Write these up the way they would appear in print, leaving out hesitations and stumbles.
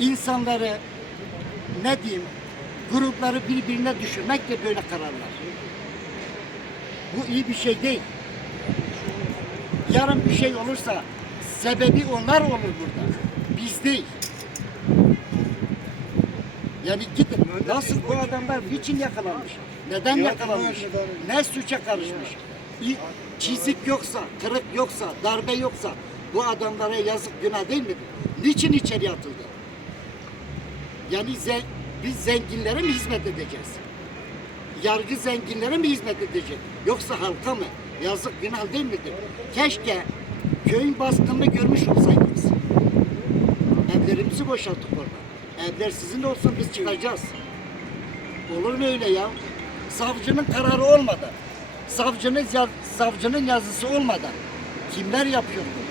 insanları ne diyeyim, grupları birbirine düşürmek de böyle kararlar. Bu iyi bir şey değil. Yarın bir şey olursa sebebi onlar olur burada. Biz değil. Yani gidin, nasıl bu adamlar niçin yakalanmış? Neden yakalanmış? Ne suça karışmış? Çizik yoksa, kırık yoksa, darbe yoksa bu adamlara yazık, günah değil midir? Niçin içeri atıldı? Yani biz zenginlere mi hizmet edeceğiz? Yargı zenginlere mi hizmet edecek? Yoksa halka mı? Yazık, günah değil midir? Keşke köyün baskınını görmüş olsaydınız. Evlerimizi boşalttık orada. Evler sizin olsun, biz çıkacağız. Olur mu öyle ya? Savcının kararı olmadan, savcının yazısı olmadan kimler yapıyor bunu?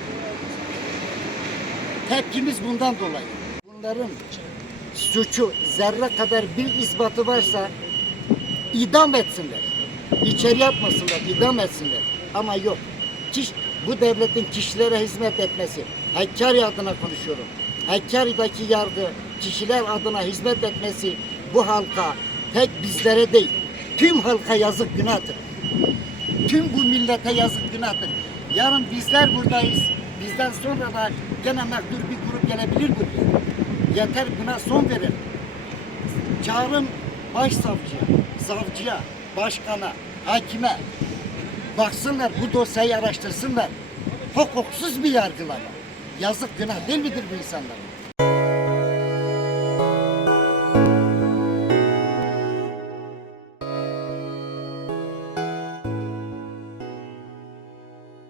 Tepkimiz bundan dolayı. Bunların suçu zerre kadar bir ispatı varsa idam etsinler. İçeri atmasınlar, idam etsinler. Ama yok. Bu devletin kişilere hizmet etmesi, Hakkari adına konuşuyorum. Hakkari'deki yargı kişiler adına hizmet etmesi bu halka, tek bizlere değil, tüm halka yazık, günahtır. Tüm bu millete yazık, günahtır. Yarın bizler buradayız. Bizden sonra da gene mağdur bir grup gelebilir buraya. Yeter, buna son verin. Çağırın başsavcıya, savcıya, başkana, hakime. Baksınlar, bu dosyayı araştırsınlar. Hukuksuz bir yargılama. Yazık, günah değil midir bu insanlara?